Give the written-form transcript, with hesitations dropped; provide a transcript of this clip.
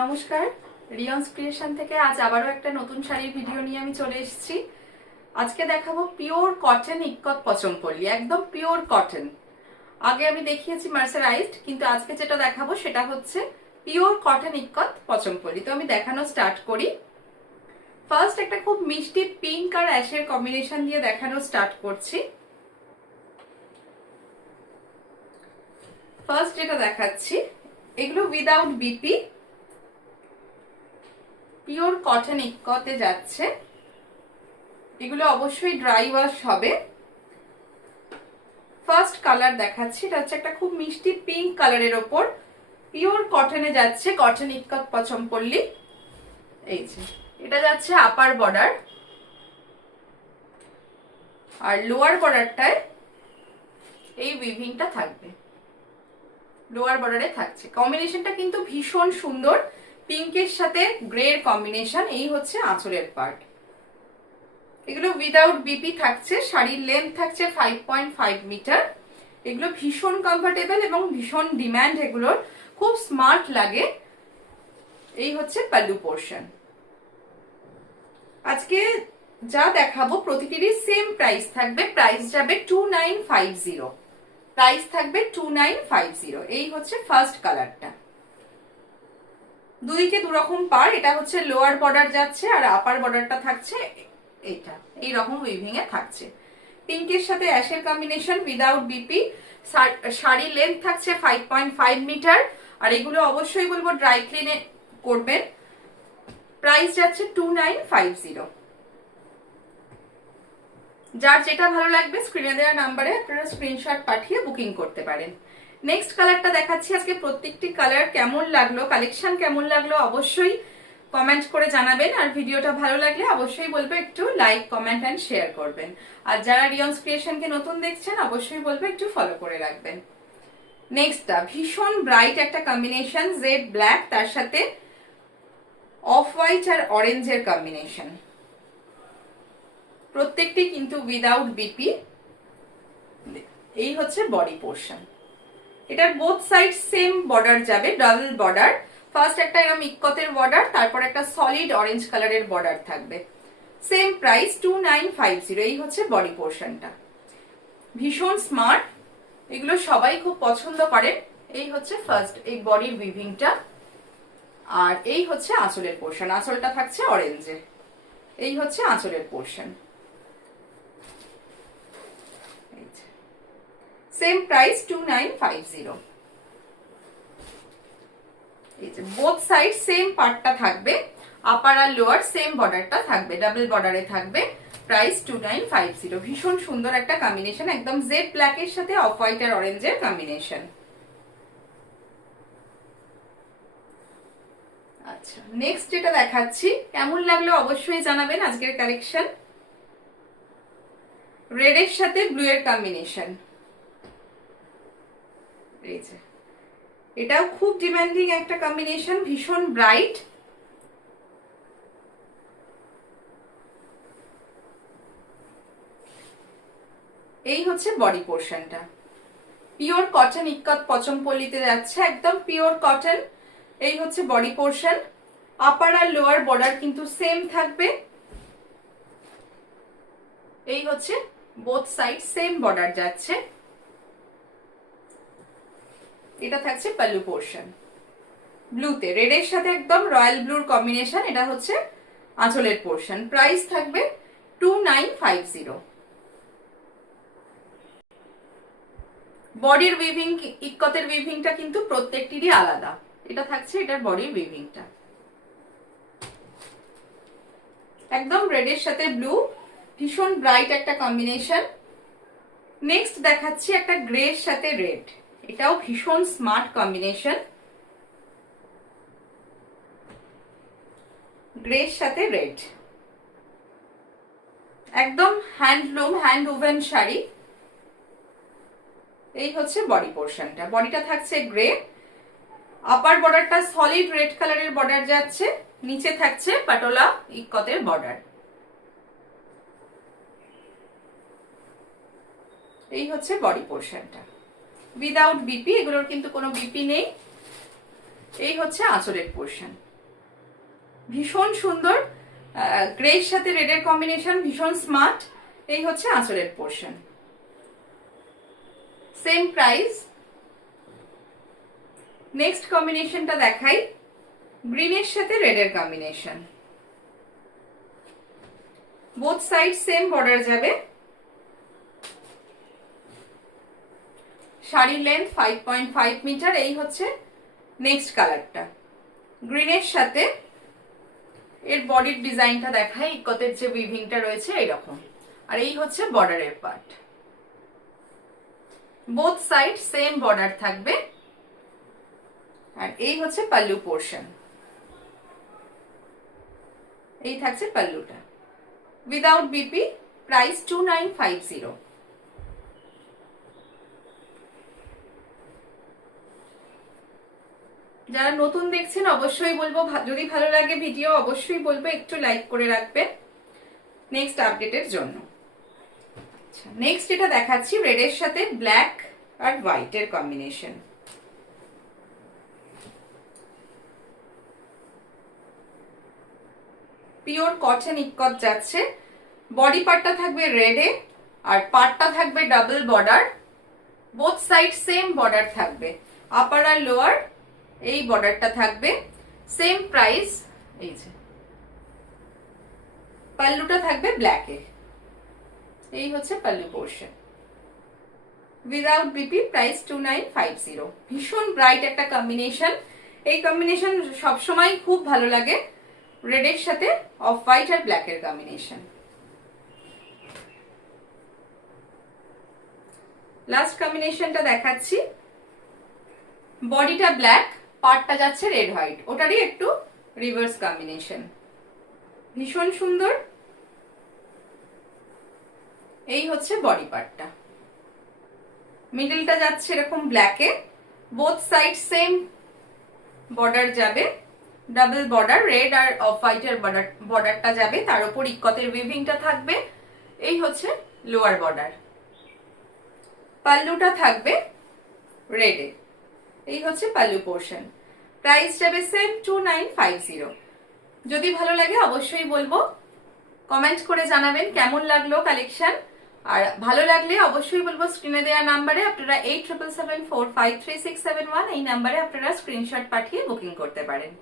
নমস্কার, রিয়ন্স ক্রিয়েশন থেকে আজ আবারও একটা নতুন শাড়ির ভিডিও নিয়ে আমি চলে এসেছি। আজকে দেখাবো পিওর কটন ইক্কত পচমপল্লী, একদম পিওর কটন। আগে আমি দেখিয়েছি মার্সারাইজড, কিন্তু আজকে যেটা দেখাবো সেটা হচ্ছে পিওর কটন ইক্কত পচমপল্লী। তো আমি দেখানো স্টার্ট করি। ফার্স্ট একটা খুব মিষ্টি পিঙ্ক আর অ্যাশের কম্বিনেশন দিয়ে দেখানো স্টার্ট করছি। ফার্স্ট যেটা দেখাচ্ছি, এগুলো উইদাউট বিপি, পিওর কটন ইক্কতে যাচ্ছে। এগুলো অবশ্যই ড্রাই ওয়াশ হবে। ফার্স্ট কালার দেখাচ্ছি, এটা হচ্ছে একটা খুব মিষ্টি পিঙ্ক কালারের ওপর পিওর কটনে যাচ্ছে, কটন ইক্কত পচমপল্লী। এই যে এটা যাচ্ছে আপার বর্ডার, আর লোয়ার বর্ডারটায় এই উইভিংটা থাকবে, লোয়ার বর্ডারে থাকছে। কম্বিনেশনটা কিন্তু ভীষণ সুন্দর, পিঙ্কের সাথে গ্রের কম্বিনেশন। এই হচ্ছে আঁচলের পার্ট। এগুলো উইদাউট বিপি থাকছে, শাড়ির লেন্থ থাকছে 5.5 মিটার। এগুলো ভীষণ কমফোর্টেবল এবং ভীষণ ডিমান্ড এগুলোর, খুব স্মার্ট লাগে। এই হচ্ছে পাল্লু পোর্শন। আজকে যা দেখাবো প্রতিটিরই সেম প্রাইস থাকবে, প্রাইস যাবে 2950, প্রাইস থাকবে 2950। এই হচ্ছে ফার্স্ট কালারটা। দুদিকে দুরকম পার, এটা হচ্ছে লোয়ার বর্ডার যাচ্ছে আর আপার বর্ডারটা থাকছে এইটা, এইরকম উইভিং এ থাকছে। পিঙ্কের সাথে অ্যাশের combination, without BP. Sari length থাকছে 5.5 মিটার। আর এগুলো অবশ্যই বলবো ড্রাই ক্লিনে করবেন। প্রাইস যাচ্ছে 2950। যার যেটা ভালো লাগবে স্ক্রিনে দেওয়া নাম্বারে আপনারা স্ক্রিনশট পাঠিয়ে বুকিং করতে পারেন। নেক্সট কালারটা দেখাচ্ছি। আজকে প্রত্যেকটি কালার কেমন লাগলো, কালেকশন কেমন লাগলো অবশ্যই কমেন্ট করে জানাবেন। আর ভিডিওটা ভালো লাগলে অবশ্যই বলবো একটু লাইক, কমেন্ট এন্ড শেয়ার করবেন। আর যারা রিয়ন্স ক্রিয়েশনকে নতুন দেখছেন অবশ্যই বলবো একটু ফলো করে রাখবেন। নেক্সটটা ভীষণ ব্রাইট একটা কম্বিনেশন, জেড ব্ল্যাক, তার সাথে অফ হোয়াইট আর অরেঞ্জের কম্বিনেশন। প্রত্যেকটি কিন্তু উইদাউট বিপি। এই হচ্ছে বডি পোর্শন। এটার বোথ সাইড সেম বর্ডার যাবে, ডাবল বর্ডার। ফার্স্ট একটা এরকম ইক্কতের বর্ডার, তারপর একটা সলিড অরেঞ্জ কালারের বর্ডার থাকবে। Same price 2950। এই হচ্ছে বডি পোর্শনটা। ভীষণ স্মার্ট, এগুলো সবাই খুব পছন্দ করে। এই হচ্ছে ফার্স্ট এই বডির উইভিংটা। আর এই হচ্ছে আঁচলের পোর্শন, আঁচলটা থাকছে অরেঞ্জে। এই হচ্ছে আঁচলের portion. Same price 2950। Both side same পার্টটা থাকবে, আপার আর লোয়ার সেম বর্ডারটা থাকবে, ডাবল বর্ডারে থাকবে। প্রাইস 2950। ভীষণ সুন্দর একটা কম্বিনেশন, একদম জেড ব্ল্যাকের সাথে অফ হোয়াইট আর অরেঞ্জের কম্বিনেশন। আচ্ছা, নেক্সট যেটা দেখাচ্ছি কেমন লাগলো অবশ্যই জানাবেন। আজকের কালেকশন রেডের সাথে ব্লু এর কম্বিনেশন। এই যে এটাও খুব ডিমান্ডিং একটা কম্বিনেশন, ভীষণ ব্রাইট। এই হচ্ছে বডি পোর্শনটা। পিওর কটন ইক্কত পচমপল্লীতে যাচ্ছে, একদম পিওর কটন। এই হচ্ছে বডি পোর্শন। আপার আর লোয়ার বর্ডার কিন্তু সেম থাকবে। এই হচ্ছে বোথ সাইড সেম বর্ডার যাচ্ছে। এটা থাকছে পাল্লু পোর্শন, ব্লুতে রেডের সাথে একদম রয়্যাল ব্লুর কম্বিনেশন। এটা হচ্ছে আঁচলের পোর্শন। প্রাইস থাকবে 2950। বডির উইভিং, ইক্কতের উইভিংটা কিন্তু প্রত্যেকটিরই আলাদা। এটা থাকছে এটার বডির উইভিংটা, একদম রেডের সাথে ব্লু, ভীষণ ব্রাইট একটা কম্বিনেশন। নেক্সট দেখাচ্ছি একটা গ্রের সাথে রেড, এটাও ভীষণ স্মার্ট কম্বিনেশন। গ্রের সাথে রেড, একদম হ্যান্ডলুম, হ্যান্ড উভেন শাড়ি। এই হচ্ছে বডি পোর্শনটা, বডিটা থাকছে গ্রে। আপার বর্ডারটা সলিড রেড কালারের বর্ডার যাচ্ছে, নিচে থাকছে পাটোলা ইক্কতের বর্ডার। এই হচ্ছে বডি পোর্শনটা উইদাউট বিপি, এগুলোর কিন্তু কোনো বিপি নেই। এই হচ্ছে আঁচলের পোর্শন, ভীষণ সুন্দর, গ্রের সাথে রেডের কম্বিনেশন ভীষণ স্মার্ট। এই হচ্ছে আঁচলের পোর্শন, সেম প্রাইস। নেক্সট কম্বিনেশনটা দেখাই, গ্রিনের সাথে রেডের combination, both side same border যাবে, শাড়ির লেন্থ 5.5 মিটার। এই হচ্ছে নেক্সট কালারটা, গ্রিনের সাথে এর বডির ডিজাইনটা দেখাই, ইকতের যে উইভিংটা রয়েছে এইরকম, আর এই হচ্ছে বর্ডারের part, both side same border থাকবে, আর এই হচ্ছে পাল্লু পোর্শন, এই থাকছে পাল্লুটা। Without BP, price 2950। যারা নতুন দেখছেন অবশ্যই বলবো, যদি ভালো লাগে ভিডিও অবশ্যই বলবো একটু লাইক করে রাখবেন নেক্সট আপডেটের জন্য। আচ্ছা, নেক্সট এটা দেখাচ্ছি রেডের সাথে ব্ল্যাক আর হোয়াইটের কম্বিনেশন, পিওর কটন ইক্কত যাচ্ছে, বডি পার্টটা থাকবে রেডে আর পার্টটা থাকবে double border, both side same border থাকবে, আপার আর লোয়ার এই বর্ডারটা থাকবে, সেম প্রাইস। এই যে পাল্লুটা থাকবে ব্ল্যাকে, এই হচ্ছে pallu portion, without BP, price 2950। ভীষণ ব্রাইট একটা কম্বিনেশন, এই কম্বিনেশন সবসময় খুব ভালো লাগে, রেডের সাথে অফ হোয়াইট আর ব্ল্যাকের কম্বিনেশন। লাস্ট কম্বিনেশনটা দেখাচ্ছি, বডিটা ব্ল্যাক, পার্টটা যাচ্ছে রেড হোয়াইট, ওটারই একটু রিভার্স কম্বিনেশন, ভীষণ সুন্দর। এই হচ্ছে বডি পার্টটা, মিডলটা যাচ্ছে এরকম ব্ল্যাকে, বোথ সাইড সেম বর্ডার যাবে, ডাবল বর্ডার, রেড আর অফ হোয়াইটের বর্ডারটা যাবে, তার উপর ইক্কতের উইভিংটা থাকবে। এই হচ্ছে লোয়ার বর্ডার, পাল্লুটা থাকবে রেডে, এই হচ্ছে পাল্লু পোর্শন, প্রাইস যাবে সেম 2950। যদি ভালো লাগে অবশ্যই বলবো, কমেন্ট করে জানাবেন কেমন লাগলো কালেকশন, আর ভালো লাগলে অবশ্যই বলবো স্ক্রিনে দেওয়া নাম্বারে আপনারা 8777453671 এই নাম্বারে আপনারা স্ক্রিনশট পাঠিয়ে বুকিং করতে পারেন।